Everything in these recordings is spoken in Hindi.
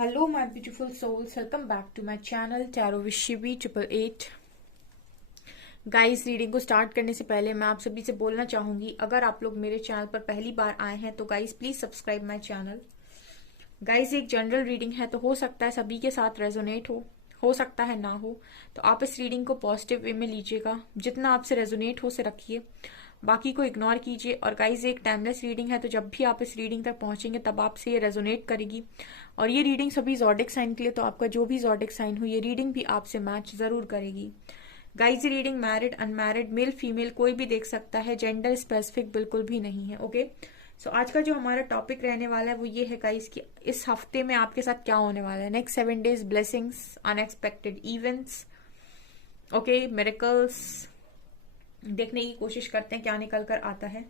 Hello my beautiful souls, welcome back to my channel tarot with Shivi 888। Guys, reading को स्टार्ट करने से पहले मैं आप सभी से बोलना चाहूंगी, अगर आप लोग मेरे चैनल पर पहली बार आए हैं तो guys please subscribe my channel. Guys, एक जनरल रीडिंग है तो हो सकता है सभी के साथ रेजोनेट हो सकता है ना हो। तो आप इस रीडिंग को पॉजिटिव वे में लीजिएगा, जितना आपसे रेजोनेट हो से रखिए, बाकी को इग्नोर कीजिए। और गाइज, एक टाइमलेस रीडिंग है तो जब भी आप इस रीडिंग तक पहुंचेंगे तब आपसे ये रेजोनेट करेगी। और ये रीडिंग सभी जॉडिक साइन के लिए, तो आपका जो भी जॉडिक साइन हो ये रीडिंग भी आपसे मैच जरूर करेगी। गाइज, ये reading married unmarried male female कोई भी देख सकता है, जेंडर स्पेसिफिक बिल्कुल भी नहीं है। ओके, सो आज का जो हमारा टॉपिक रहने वाला है वो ये है गाइज कि इस हफ्ते में आपके साथ क्या होने वाला है। Next 7 days blessings, unexpected events, okay, miracles. देखने की कोशिश करते हैं क्या निकल कर आता है।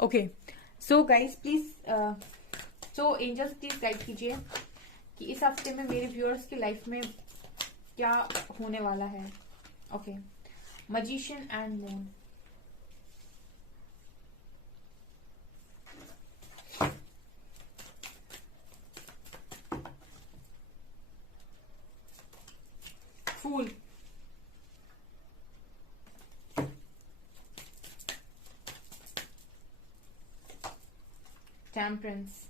Okay, so guys please, so angels please guide कीजिए कि इस हफ्ते में मेरे व्यूअर्स की लाइफ में क्या होने वाला है। Okay, magician and moon. Fool, temperance,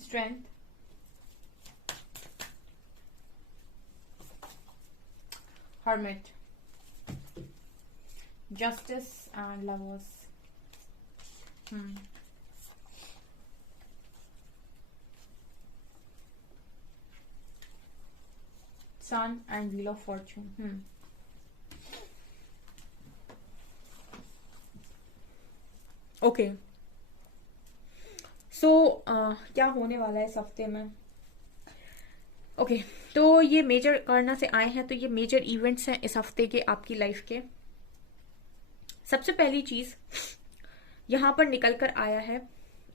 strength, hermit, justice and lovers। sun and wheel of fortune। Okay, so क्या होने वाला है इस हफ्ते में। ओके, तो ये मेजर करना से आए हैं तो ये मेजर इवेंट्स हैं इस हफ्ते के आपकी लाइफ के। सबसे पहली चीज यहां पर निकल कर आया है,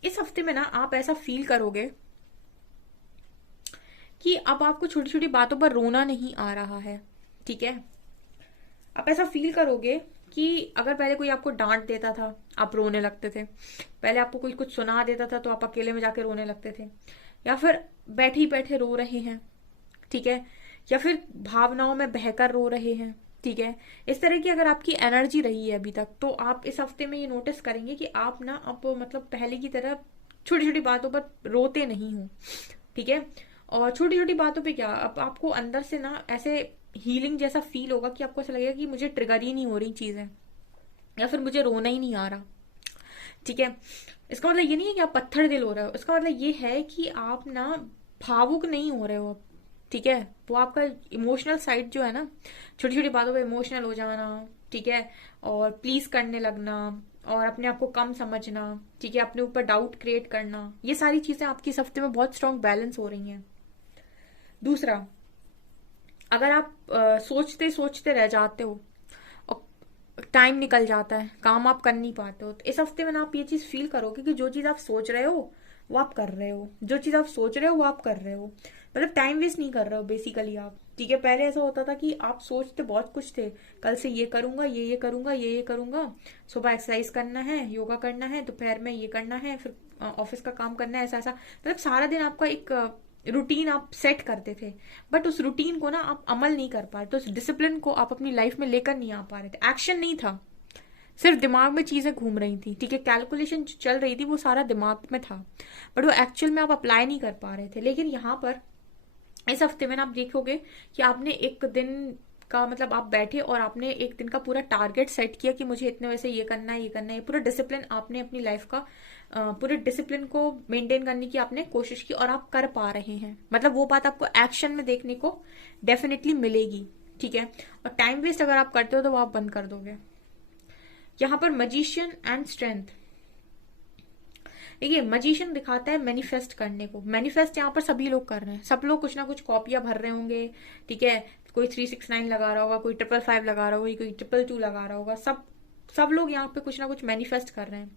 इस हफ्ते में ना आप ऐसा फील करोगे कि अब आपको छोटी छोटी बातों पर रोना नहीं आ रहा है। ठीक है, आप ऐसा फील करोगे कि अगर पहले कोई आपको डांट देता था आप रोने लगते थे, पहले आपको कोई कुछ सुना देता था तो आप अकेले में जाके रोने लगते थे, या फिर बैठे ही बैठे रो रहे हैं, ठीक है, या फिर भावनाओं में बहकर रो रहे हैं। ठीक है, इस तरह की अगर आपकी एनर्जी रही है अभी तक, तो आप इस हफ्ते में ये नोटिस करेंगे कि आप ना अब मतलब पहले की तरह छोटी छोटी बातों पर रोते नहीं हो। ठीक है, और छोटी छोटी बातों पे क्या, अब आपको अंदर से ना ऐसे हीलिंग जैसा फील होगा कि आपको ऐसा लगेगा कि मुझे ट्रिगर ही नहीं हो रही चीजें, या फिर मुझे रोना ही नहीं आ रहा। ठीक है, इसका मतलब ये नहीं है कि आप पत्थर दिल हो रहे हो, इसका मतलब ये है कि आप ना भावुक नहीं हो रहे हो। ठीक है, वो आपका इमोशनल साइड जो है ना, छोटी छोटी बातों पे इमोशनल हो जाना, ठीक है, और प्लीज करने लगना, और अपने आप को कम समझना, ठीक है, अपने ऊपर डाउट क्रिएट करना, ये सारी चीजें आपकी इस हफ्ते में बहुत स्ट्रांग बैलेंस हो रही हैं। दूसरा, अगर आप सोचते सोचते रह जाते हो और टाइम निकल जाता है, काम आप कर नहीं पाते हो, तो इस हफ्ते में ना आप ये चीज फील करोगे कि जो चीज आप सोच रहे हो वो आप कर रहे हो, जो चीज आप सोच रहे हो वो आप कर रहे हो, मतलब टाइम वेस्ट नहीं कर रहे हो बेसिकली आप। ठीक है, पहले ऐसा होता था कि आप सोचते बहुत कुछ थे, कल से ये करूंगा, ये करूंगा, ये करूंगा, सुबह एक्सरसाइज करना है, योगा करना है, दोपहर में ये करना है, फिर ऑफिस का काम करना है, ऐसा ऐसा, मतलब सारा दिन आपका एक रूटीन आप सेट करते थे। बट उस रूटीन को ना आप अमल नहीं कर पा रहे, तो उस डिसिप्लिन को आप अपनी लाइफ में लेकर नहीं आ पा रहे थे, एक्शन नहीं था, सिर्फ दिमाग में चीजें घूम रही थी। ठीक है, कैलकुलेशन जो चल रही थी वो सारा दिमाग में था, बट वो एक्चुअल में आप अप्लाई नहीं कर पा रहे थे। लेकिन यहाँ पर इस हफ्ते में ना आप देखोगे कि आपने एक दिन का मतलब आप बैठे और आपने एक दिन का पूरा टारगेट सेट किया कि मुझे इतने वैसे ये करना है, ये करना है, पूरा डिसिप्लिन आपने अपनी लाइफ का पूरे डिसिप्लिन को मेंटेन करने की आपने कोशिश की और आप कर पा रहे हैं। मतलब वो बात आपको एक्शन में देखने को डेफिनेटली मिलेगी। ठीक है, और टाइम वेस्ट अगर आप करते हो तो वो आप बंद कर दोगे। यहाँ पर मजिशियन एंड स्ट्रेंथ, देखिए मजिशियन दिखाता है मैनिफेस्ट करने को, मैनिफेस्ट यहाँ पर सभी लोग कर रहे हैं, सब लोग कुछ ना कुछ कॉपियां भर रहे होंगे। ठीक है, कोई 369 लगा रहा होगा, कोई 555 लगा रहा होगा, कोई 222 लगा रहा होगा। सब लोग यहाँ पे कुछ ना कुछ मैनिफेस्ट कर रहे हैं।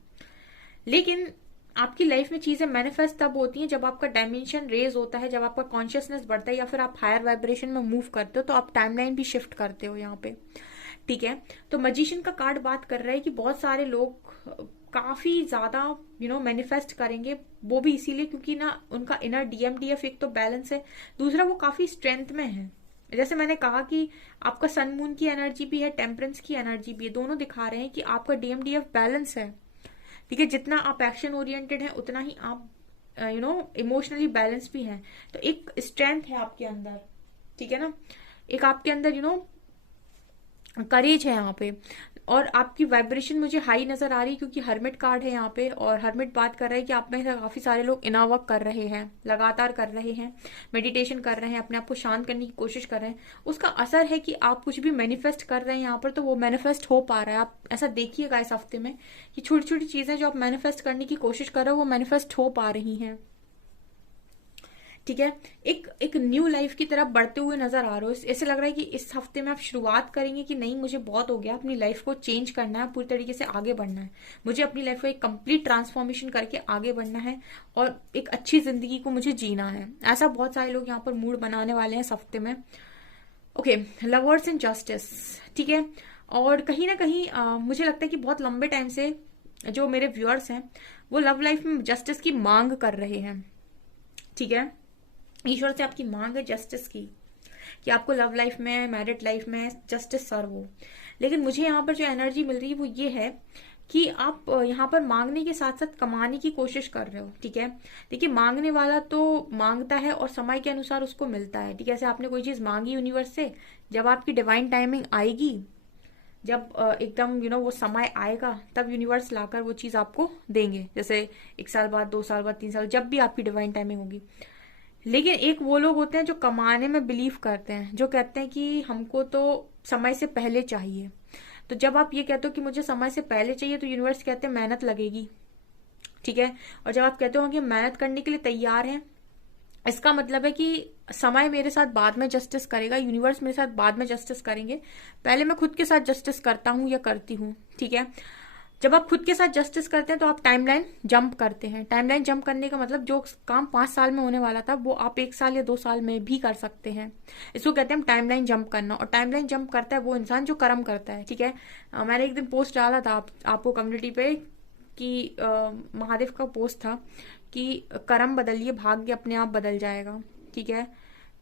लेकिन आपकी लाइफ में चीजें मैनिफेस्ट तब होती हैं जब आपका डायमेंशन रेज होता है, जब आपका कॉन्शियसनेस बढ़ता है, या फिर आप हायर वाइब्रेशन में मूव करते हो, तो आप टाइमलाइन भी शिफ्ट करते हो यहाँ पे। ठीक है, तो मैजिशियन का कार्ड बात कर रहा है कि बहुत सारे लोग काफी ज्यादा मैनिफेस्ट करेंगे। वो भी इसीलिए क्योंकि ना उनका इनर डीएमडीएफ एक तो बैलेंस है, दूसरा वो काफी स्ट्रेंथ में है। जैसे मैंने कहा कि आपका सन मून की एनर्जी भी है, टेम्परेंस की एनर्जी भी है, दोनों दिखा रहे हैं कि आपका डीएमडीएफ बैलेंस है। ठीक है, जितना आप एक्शन ओरिएंटेड हैं उतना ही आप इमोशनली बैलेंस भी हैं। तो एक स्ट्रेंथ है आपके अंदर, ठीक है ना, एक आपके अंदर करेज है यहाँ पे। और आपकी वाइब्रेशन मुझे हाई नजर आ रही है क्योंकि हर्मिट कार्ड है यहाँ पे, और हर्मिट बात कर रहा है कि आप में से काफी सारे लोग इनर वर्क कर रहे हैं, लगातार कर रहे हैं, मेडिटेशन कर रहे हैं, अपने आप को शांत करने की कोशिश कर रहे हैं। उसका असर है कि आप कुछ भी मैनिफेस्ट कर रहे हैं यहाँ पर, तो वो मैनिफेस्ट हो पा रहा है। आप ऐसा देखिएगा इस हफ्ते में कि छोटी छोटी चीजें जो आप मैनिफेस्ट करने की कोशिश कर रहे हो वो मैनिफेस्ट हो पा रही हैं। ठीक है, एक न्यू लाइफ की तरफ बढ़ते हुए नजर आ रहे हो। ऐसे लग रहा है कि इस हफ्ते में आप शुरुआत करेंगे कि नहीं, मुझे बहुत हो गया, अपनी लाइफ को चेंज करना है, पूरी तरीके से आगे बढ़ना है, मुझे अपनी लाइफ को एक कंप्लीट ट्रांसफॉर्मेशन करके आगे बढ़ना है और एक अच्छी जिंदगी को मुझे जीना है। ऐसा बहुत सारे लोग यहाँ पर मूड बनाने वाले हैं इस हफ्ते में। ओके, लवर्स एंड जस्टिस, ठीक है। और कहीं ना कहीं मुझे लगता है कि बहुत लंबे टाइम से जो मेरे व्यूअर्स हैं वो लव लाइफ में जस्टिस की मांग कर रहे हैं। ठीक है, ईश्वर से आपकी मांग है जस्टिस की, कि आपको लव लाइफ में, मैरिड लाइफ में जस्टिस सर्व हो। लेकिन मुझे यहाँ पर जो एनर्जी मिल रही है वो ये है कि आप यहाँ पर मांगने के साथ साथ कमाने की कोशिश कर रहे हो। ठीक है, देखिए मांगने वाला तो मांगता है और समय के अनुसार उसको मिलता है। ठीक है, जैसे आपने कोई चीज मांगी यूनिवर्स से, जब आपकी डिवाइन टाइमिंग आएगी, जब एकदम वो समय आएगा, तब यूनिवर्स लाकर वो चीज आपको देंगे। जैसे 1 साल बाद, 2 साल बाद, 3 साल, जब भी आपकी डिवाइन टाइमिंग होगी। लेकिन एक वो लोग होते हैं जो कमाने में बिलीव करते हैं, जो कहते हैं कि हमको तो समय से पहले चाहिए। तो जब आप ये कहते हो कि मुझे समय से पहले चाहिए, तो यूनिवर्स कहते हैं मेहनत लगेगी। ठीक है, और जब आप कहते हो कि मेहनत करने के लिए तैयार हैं, इसका मतलब है कि समय मेरे साथ बाद में जस्टिस करेगा, यूनिवर्स मेरे साथ बाद में जस्टिस करेंगे, पहले मैं खुद के साथ जस्टिस करता हूं या करती हूँ। ठीक है, जब आप खुद के साथ जस्टिस करते हैं तो आप टाइमलाइन जंप करते हैं। टाइमलाइन जंप करने का मतलब जो काम 5 साल में होने वाला था वो आप 1 साल या 2 साल में भी कर सकते हैं। इसको कहते हैं टाइमलाइन जंप करना। और टाइमलाइन जंप करता है वो इंसान जो कर्म करता है। ठीक है, मैंने एक दिन पोस्ट डाला था आपको कम्युनिटी पे कि महादेव का पोस्ट था कि कर्म बदलिए, भाग्य अपने आप बदल जाएगा। ठीक है,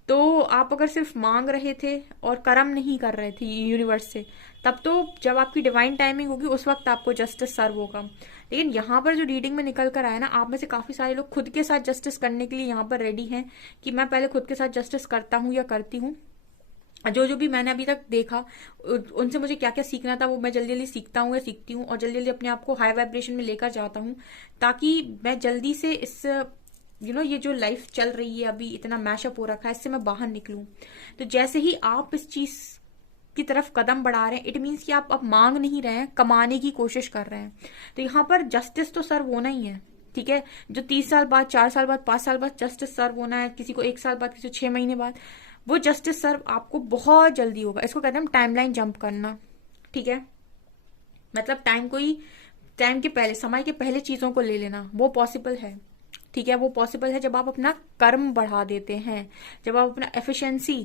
तो आप अगर सिर्फ मांग रहे थे और कर्म नहीं कर रहे थे यूनिवर्स से, तब तो जब आपकी डिवाइन टाइमिंग होगी उस वक्त आपको जस्टिस सर्व होगा। लेकिन यहाँ पर जो रीडिंग में निकल कर आया ना, आप में से काफी सारे लोग खुद के साथ जस्टिस करने के लिए यहाँ पर रेडी हैं कि मैं पहले खुद के साथ जस्टिस करता हूँ या करती हूँ। जो जो भी मैंने अभी तक देखा, उनसे मुझे क्या क्या सीखना था वो मैं जल्दी जल्दी सीखता हूँ या सीखती हूँ, और जल्दी जल्दी अपने आप को हाई वाइब्रेशन में लेकर जाता हूँ, ताकि मैं जल्दी से इस ये जो लाइफ चल रही है अभी, इतना मैशअप हो रखा है, इससे मैं बाहर निकलूं। तो जैसे ही आप इस चीज की तरफ कदम बढ़ा रहे हैं, इट मीन्स कि आप अब मांग नहीं रहे हैं, कमाने की कोशिश कर रहे हैं। तो यहाँ पर जस्टिस तो सर्व होना ही है। ठीक है, जो 30 साल बाद, 4 साल बाद, 5 साल बाद जस्टिस सर्व होना है, किसी को 1 साल बाद, किसी को 6 महीने बाद, वो जस्टिस सर्व आपको बहुत जल्दी होगा। इसको कहते हैं टाइमलाइन जंप करना। ठीक है, मतलब टाइम के पहले, समय के पहले चीजों को ले लेना, वो पॉसिबल है। ठीक है, वो पॉसिबल है जब आप अपना कर्म बढ़ा देते हैं, जब आप अपना एफिशिएंसी,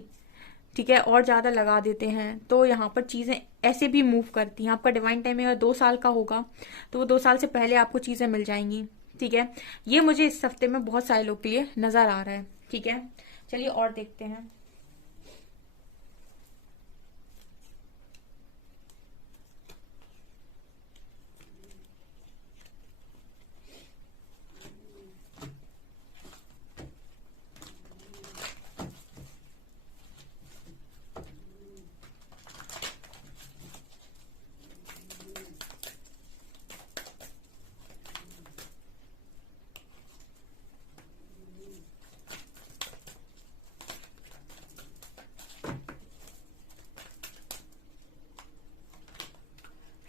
ठीक है, और ज्यादा लगा देते हैं, तो यहाँ पर चीजें ऐसे भी मूव करती हैं। आपका डिवाइन टाइम अगर 2 साल का होगा तो वो 2 साल से पहले आपको चीजें मिल जाएंगी। ठीक है, ये मुझे इस हफ्ते में बहुत सारे लोग के लिए नजर आ रहा है। ठीक है, चलिए और देखते हैं।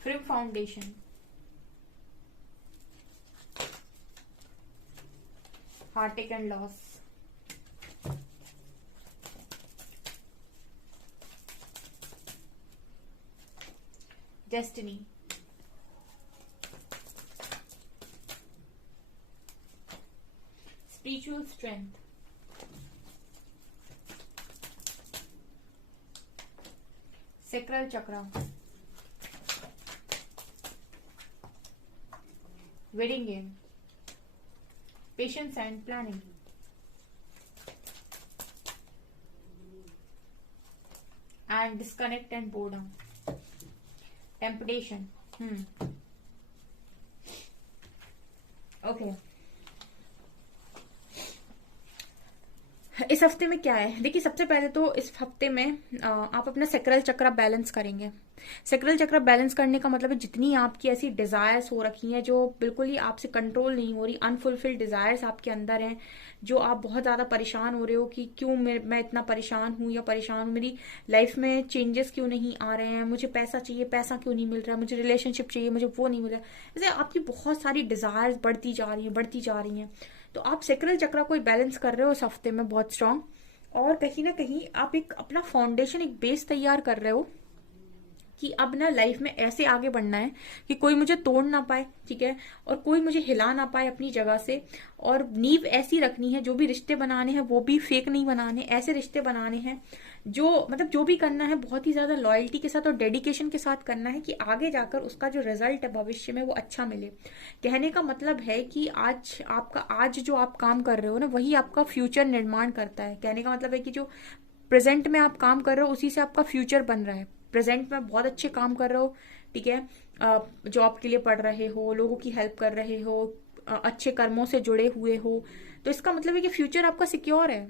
Firm foundation, heartache and loss, destiny, spiritual strength, sacral chakra, waiting game, patience and planning, and disconnect and boredom, temptation. Okay, इस हफ्ते में क्या है, देखिए सबसे पहले तो इस हफ्ते में आप अपना सैक्रल चक्र बैलेंस करेंगे। सैक्रल चक्र बैलेंस करने का मतलब है जितनी आपकी ऐसी डिजायर्स हो रखी हैं जो बिल्कुल ही आपसे कंट्रोल नहीं हो रही, अनफुलफिल्ड डिजायर्स आपके अंदर हैं, जो आप बहुत ज्यादा परेशान हो रहे हो कि क्यों मैं इतना परेशान हूं या परेशान हूं, मेरी लाइफ में चेंजेस क्यों नहीं आ रहे हैं, मुझे पैसा चाहिए, पैसा क्यों नहीं मिल रहा है, मुझे रिलेशनशिप चाहिए, मुझे वो नहीं मिल रहा है। जैसे आपकी बहुत सारी डिजायर्स बढ़ती जा रही हैं। तो आप सैक्रल चक्र को बैलेंस कर रहे हो इस हफ्ते में बहुत स्ट्रांग, और कहीं ना कहीं आप एक अपना फाउंडेशन, एक बेस तैयार कर रहे हो कि अब ना लाइफ में ऐसे आगे बढ़ना है कि कोई मुझे तोड़ ना पाए, ठीक है, और कोई मुझे हिला ना पाए अपनी जगह से। और नींव ऐसी रखनी है, जो भी रिश्ते बनाने हैं वो भी फेक नहीं बनाने, ऐसे रिश्ते बनाने हैं जो मतलब जो भी करना है बहुत ही ज्यादा लॉयल्टी के साथ और डेडिकेशन के साथ करना है कि आगे जाकर उसका जो रिजल्ट है भविष्य में वो अच्छा मिले। कहने का मतलब है कि आज जो आप काम कर रहे हो ना, वही आपका फ्यूचर निर्माण करता है। कहने का मतलब है कि जो प्रेजेंट में आप काम कर रहे हो उसी से आपका फ्यूचर बन रहा है। प्रेजेंट में बहुत अच्छे काम कर रहे हो, ठीक है, जॉब के लिए पढ़ रहे हो, लोगों की हेल्प कर रहे हो, अच्छे कर्मों से जुड़े हुए हो, तो इसका मतलब है कि फ्यूचर आपका सिक्योर है।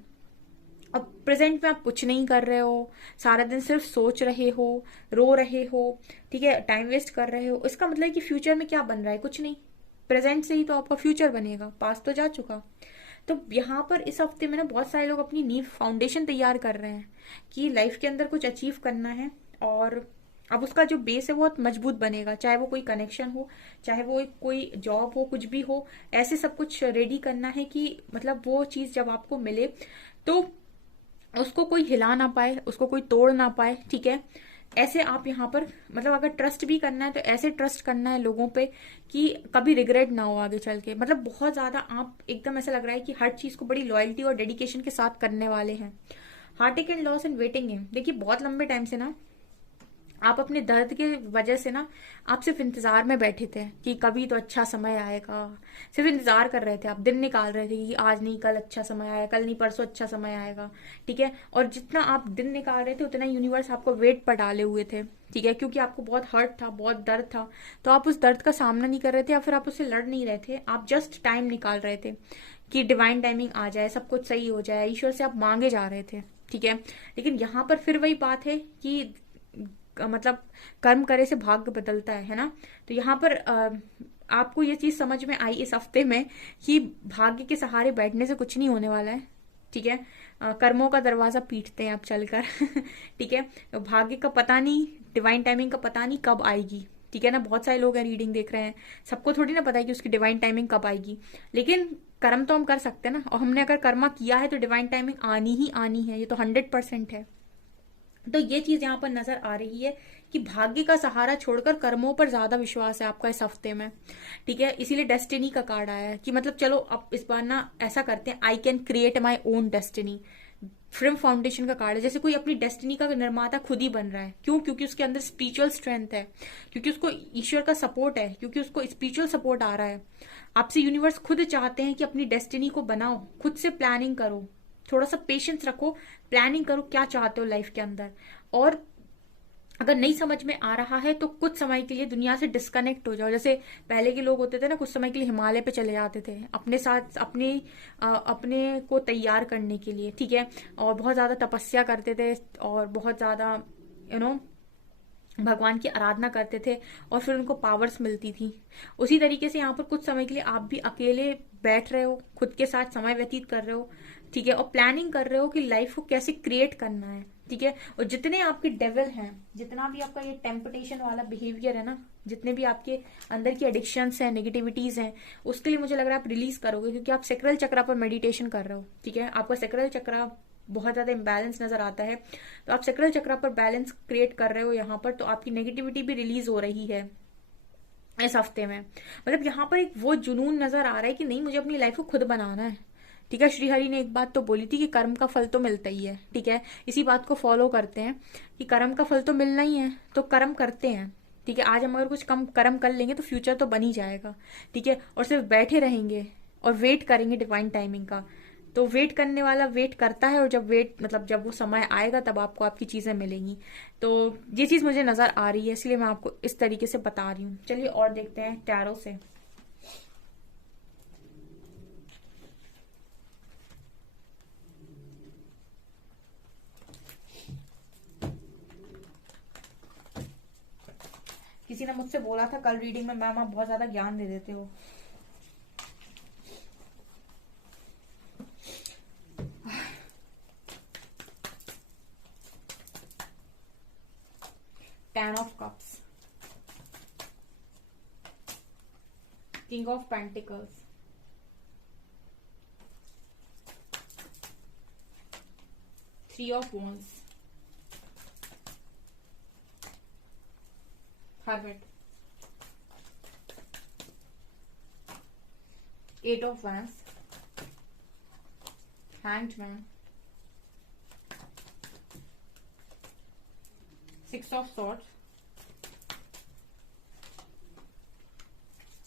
अब प्रेजेंट में आप कुछ नहीं कर रहे हो, सारा दिन सिर्फ सोच रहे हो, रो रहे हो, ठीक है, टाइम वेस्ट कर रहे हो, इसका मतलब है कि फ्यूचर में क्या बन रहा है, कुछ नहीं। प्रेजेंट से ही तो आपका फ्यूचर बनेगा, पास्ट तो जा चुका। तो यहाँ पर इस हफ्ते में ना बहुत सारे लोग अपनी नींव फाउंडेशन तैयार कर रहे हैं कि लाइफ के अंदर कुछ अचीव करना है, और अब उसका जो बेस है वो बहुत मजबूत बनेगा, चाहे वो कोई कनेक्शन हो, चाहे वो कोई जॉब हो, कुछ भी हो, ऐसे सब कुछ रेडी करना है कि मतलब वो चीज जब आपको मिले तो उसको कोई हिला ना पाए, उसको कोई तोड़ ना पाए, ठीक है। ऐसे आप यहाँ पर मतलब अगर ट्रस्ट भी करना है तो ऐसे ट्रस्ट करना है लोगों पे कि कभी रिग्रेट ना हो आगे चल के। मतलब बहुत ज्यादा आप एकदम ऐसा लग रहा है कि हर चीज को बड़ी लॉयल्टी और डेडिकेशन के साथ करने वाले हैं। Heartect and loss and waiting है, देखिए बहुत लंबे टाइम से ना आप अपने दर्द के वजह से ना आप सिर्फ इंतजार में बैठे थे कि कभी तो अच्छा समय आएगा, सिर्फ इंतजार कर रहे थे, आप दिन निकाल रहे थे कि आज नहीं कल अच्छा समय आएगा, कल नहीं परसों अच्छा समय आएगा, ठीक है। और जितना आप दिन निकाल रहे थे उतना यूनिवर्स आपको वेट पर डाले हुए थे, ठीक है, क्योंकि आपको बहुत हर्ट था, बहुत दर्द था, तो आप उस दर्द का सामना नहीं कर रहे थे या फिर आप उससे लड़ नहीं रहे थे, आप जस्ट टाइम निकाल रहे थे कि डिवाइन टाइमिंग आ जाए, सब कुछ सही हो जाए, ईश्वर से आप मांगे जा रहे थे, ठीक है। लेकिन यहाँ पर फिर वही बात है कि मतलब कर्म करे से भाग्य बदलता है ना। तो यहाँ पर आपको ये चीज समझ में आई इस हफ्ते में कि भाग्य के सहारे बैठने से कुछ नहीं होने वाला है, ठीक है। कर्मों का दरवाजा पीटते हैं आप चलकर ठीक है। तो भाग्य का पता नहीं, डिवाइन टाइमिंग का पता नहीं कब आएगी, ठीक है ना। बहुत सारे लोग हैं रीडिंग देख रहे हैं, सबको थोड़ी ना पता है कि उसकी डिवाइन टाइमिंग कब आएगी, लेकिन कर्म तो हम कर सकते हैं ना, और हमने अगर कर्मा किया है तो डिवाइन टाइमिंग आनी ही आनी है, ये तो 100% है। तो ये चीज यहाँ पर नजर आ रही है कि भाग्य का सहारा छोड़कर कर्मों पर ज्यादा विश्वास है आपका इस हफ्ते में, ठीक है। इसीलिए डेस्टिनी का कार्ड आया है कि मतलब चलो अब इस बार ना ऐसा करते हैं, I can create my own destiny. Frame foundation का कार्ड है, जैसे कोई अपनी डेस्टिनी का निर्माता खुद ही बन रहा है। क्यों? क्योंकि उसके अंदर स्पिरिचुअल स्ट्रेंथ है, क्योंकि उसको ईश्वर का सपोर्ट है, क्योंकि उसको स्पिरिचुअल सपोर्ट आ रहा है। आपसे यूनिवर्स खुद चाहते हैं कि अपनी डेस्टिनी को बनाओ, खुद से प्लानिंग करो, थोड़ा सा पेशेंस रखो, प्लानिंग करो क्या चाहते हो लाइफ के अंदर। और अगर नहीं समझ में आ रहा है तो कुछ समय के लिए दुनिया से डिस्कनेक्ट हो जाओ। जैसे पहले के लोग होते थे ना, कुछ समय के लिए हिमालय पे चले जाते थे अपने साथ अपने को तैयार करने के लिए, ठीक है, और बहुत ज्यादा तपस्या करते थे और बहुत ज्यादा भगवान की आराधना करते थे और फिर उनको पावर्स मिलती थी। उसी तरीके से यहाँ पर कुछ समय के लिए आप भी अकेले बैठ रहे हो, खुद के साथ समय व्यतीत कर रहे हो, ठीक है, और प्लानिंग कर रहे हो कि लाइफ को कैसे क्रिएट करना है, ठीक है। और जितने आपके डेविल हैं, जितना भी आपका ये टेम्पटेशन वाला बिहेवियर है ना, जितने भी आपके अंदर की एडिक्शंस हैं, नेगेटिविटीज हैं, उसके लिए मुझे लग रहा है आप रिलीज करोगे, क्योंकि आप सैक्रल चक्र पर मेडिटेशन कर रहे हो, ठीक है। आपका सैक्रल चक्र बहुत ज्यादा इम्बैलेंस नजर आता है। तो आप चक्र चक्र पर बैलेंस क्रिएट कर रहे हो यहाँ पर, तो आपकी नेगेटिविटी भी रिलीज हो रही है इस हफ्ते में। मतलब यहाँ पर एक वो जुनून नजर आ रहा है कि नहीं, मुझे अपनी लाइफ को खुद बनाना है। ठीक है, श्रीहरि ने एक बात तो बोली थी कि कर्म का फल तो मिलता ही है। ठीक है, इसी बात को फॉलो करते हैं कि कर्म का फल तो मिलना ही है, तो कर्म करते हैं। ठीक है, आज हम अगर कुछ कम कर्म कर लेंगे तो फ्यूचर तो बन ही जाएगा। ठीक है, और सिर्फ बैठे रहेंगे और वेट करेंगे डिवाइन टाइमिंग का, तो वेट करने वाला वेट करता है, और जब वेट मतलब जब वो समय आएगा तब आपको आपकी चीजें मिलेंगी। तो ये चीज मुझे नजर आ रही है, इसलिए मैं आपको इस तरीके से बता रही हूँ। चलिए और देखते हैं टैरो से। किसी ने मुझसे बोला था कल रीडिंग में, मैम आप बहुत ज्यादा ज्ञान दे देते हो। Ten of cups, king of pentacles, three of wands, hermit, eight of wands, hanged man, six of swords,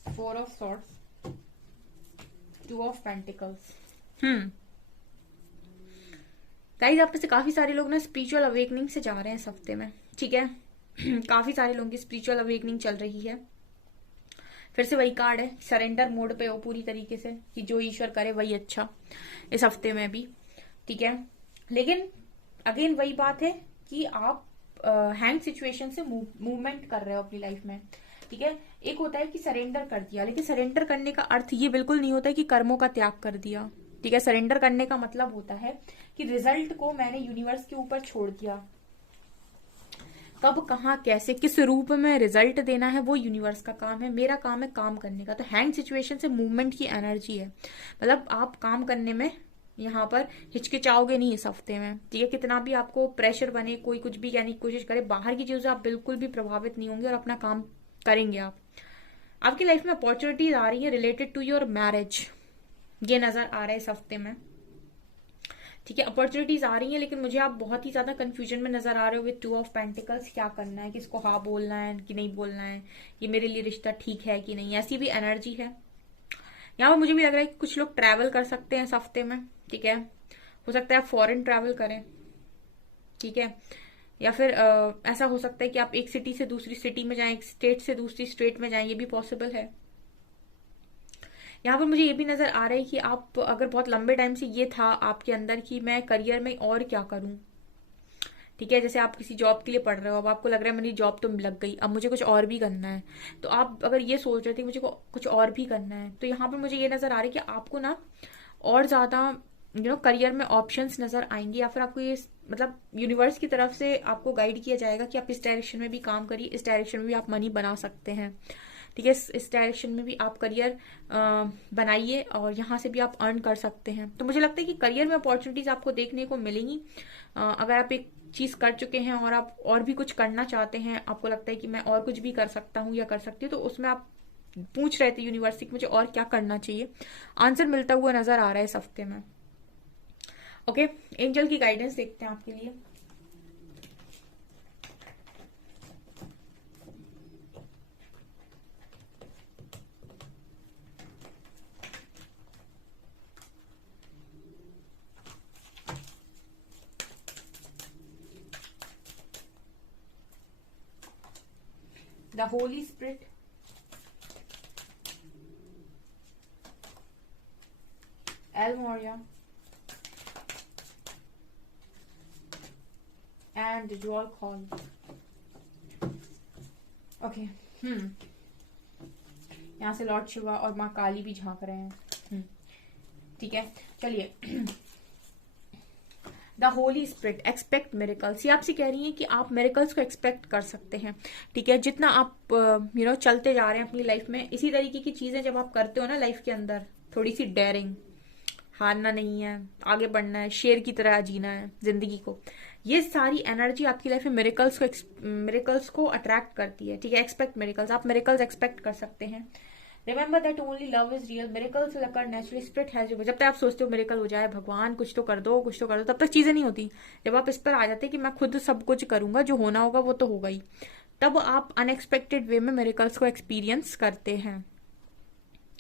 four of swords, two of pentacles। Guys, आप में से काफी सारे लोग ना स्पिरिचुअल अवेकनिंग से जा रहे हैं इस हफ्ते में। ठीक है, काफी सारे लोगों की स्पिरिचुअल अवेकनिंग चल रही है। फिर से वही कार्ड है, सरेंडर मोड पे हो पूरी तरीके से कि जो ईश्वर करे वही अच्छा, इस हफ्ते में भी। ठीक है, लेकिन अगेन वही बात है कि आप हैंग सिचुएशन से मूवमेंट कर रहे हो अपनी लाइफ में। ठीक है, एक होता है कि सरेंडर कर दिया, लेकिन सरेंडर करने का अर्थ ये बिल्कुल नहीं होता है कि कर्मों का त्याग कर दिया। ठीक है, सरेंडर करने का मतलब होता है कि रिजल्ट को मैंने यूनिवर्स के ऊपर छोड़ दिया। कब, कहाँ, कैसे, किस रूप में रिजल्ट देना है वो यूनिवर्स का काम है, मेरा काम है काम करने का। तो हैंग सिचुएशन से मूवमेंट की एनर्जी है, मतलब आप काम करने में यहाँ पर हिचकिचाओगे नहीं इस हफ्ते में। ठीक है, कितना भी आपको प्रेशर बने, कोई कुछ भी कहने की कोशिश करे, बाहर की चीजों से आप बिल्कुल भी प्रभावित नहीं होंगे और अपना काम करेंगे आप। आपकी लाइफ में अपॉर्चुनिटीज आ रही है रिलेटेड टू योर मैरिज, ये नजर आ रहा है इस हफ्ते में। ठीक है, अपॉर्चुनिटीज आ रही हैं, लेकिन मुझे आप बहुत ही ज्यादा कंफ्यूजन में नजर आ रहे हो विद टू ऑफ पेंटिकल्स। क्या करना है, किसको हाँ बोलना है कि नहीं बोलना है, ये मेरे लिए रिश्ता ठीक है कि नहीं, ऐसी भी एनर्जी है यहाँ पर। मुझे भी लग रहा है कि कुछ लोग ट्रैवल कर सकते हैं इस हफ्ते में। ठीक है, हो सकता है आप फॉरेन ट्रैवल करें। ठीक है, या फिर ऐसा हो सकता है कि आप एक सिटी से दूसरी सिटी में जाएं, एक स्टेट से दूसरी स्टेट में जाएं, ये भी पॉसिबल है। यहाँ पर मुझे ये भी नजर आ रहा है कि आप अगर बहुत लंबे टाइम से ये था आपके अंदर कि मैं करियर में और क्या करूं। ठीक है, जैसे आप किसी जॉब के लिए पढ़ रहे हो, अब आपको लग रहा है मेरी जॉब तो लग गई, अब मुझे कुछ और भी करना है। तो आप अगर ये सोच रहे थे मुझे कुछ और भी करना है, तो यहाँ पर मुझे ये नजर आ रहा है कि आपको ना और ज्यादा करियर में ऑप्शंस नजर आएंगे, या फिर आपको ये मतलब यूनिवर्स की तरफ से आपको गाइड किया जाएगा कि आप इस डायरेक्शन में भी काम करिए, इस डायरेक्शन में भी आप मनी बना सकते हैं। ठीक है, इस डायरेक्शन में भी आप करियर बनाइए और यहाँ से भी आप अर्न कर सकते हैं। तो मुझे लगता है कि करियर में अपॉर्चुनिटीज आपको देखने को मिलेंगी। अगर आप एक चीज कर चुके हैं और आप और भी कुछ करना चाहते हैं, आपको लगता है कि मैं और कुछ भी कर सकता हूँ या कर सकती हूँ, तो उसमें आप पूछ रहे थे यूनिवर्स से मुझे और क्या करना चाहिए, आंसर मिलता हुआ नजर आ रहा है इस हफ्ते में। ओके, एंजल की गाइडेंस देखते हैं आपके लिए। The Holy Spirit, El Moria, and the Jewel Call. Okay. यहाँ से लॉर्ड शिवा और माँ काली भी झांक रहे हैं। ठीक है, चलिए। The Holi spirit, expect miracles. ये आपसे कह रही है कि आप मिरेकल्स को एक्सपेक्ट कर सकते हैं। ठीक है, जितना आप चलते जा रहे हैं अपनी लाइफ में, इसी तरीके की चीजें जब आप करते हो ना लाइफ के अंदर, थोड़ी सी डेयरिंग, हारना नहीं है, आगे बढ़ना है, शेर की तरह जीना है जिंदगी को। ये सारी एनर्जी आपकी लाइफ में मिरेकल्स को अट्रैक्ट करती है, ठीक है। एक्सपेक्ट मिरेकल्स, आप मिरेकल्स एक्सपेक्ट कर सकते हैं। Remember that only love is real, miracles will occur naturally, spirit has your. जब तक आप सोचते हो मिरेकल हो जाए, भगवान कुछ तो कर दो, कुछ तो कर दो, तब तक चीजें नहीं होती। जब आप इस पर आ जाते हैं कि मैं खुद सब कुछ करूंगा, जो होना होगा वो तो होगा ही, तब आप अनएक्सपेक्टेड वे में मिरेकल्स को एक्सपीरियंस करते हैं,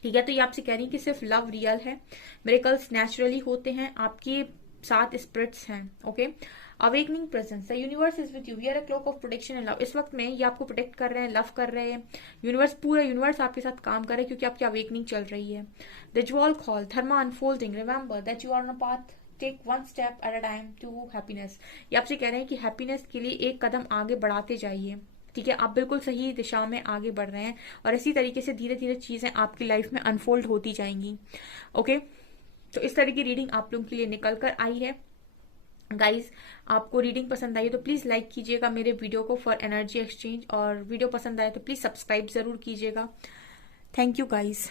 ठीक है। तो ये आपसे कह रही है कि सिर्फ लव रियल है, मिरेकल्स नेचुरली होते हैं, आपके साथ स्पिरिट्स हैं, okay. Awakening presence, the universe is with you, we are a cloak of protection and love. इस वक्त में ये आपको प्रोटेक्ट कर रहे हैं, लव कर रहे हैं, यूनिवर्स, पूरा यूनिवर्स आपके साथ काम कर रहा है, क्योंकि आपकी अवेकनिंग चल रही है। द ज्वाल call, dharma unfolding, remember that you are on a path, take one step at a time to happiness. ये आपसे कह रहे हैं कि हैप्पीनेस के लिए एक कदम आगे बढ़ाते जाइए, ठीक है। आप बिल्कुल सही दिशा में आगे बढ़ रहे हैं, और इसी तरीके से धीरे धीरे चीजें आपकी लाइफ में अनफोल्ड होती जाएंगी, ओके। तो इस तरह की रीडिंग आप लोगों के लिए निकल कर आई है गाइज। आपको रीडिंग पसंद आई है तो प्लीज लाइक कीजिएगा मेरे वीडियो को फॉर एनर्जी एक्सचेंज, और वीडियो पसंद आए तो प्लीज सब्सक्राइब जरूर कीजिएगा। Thank you guys.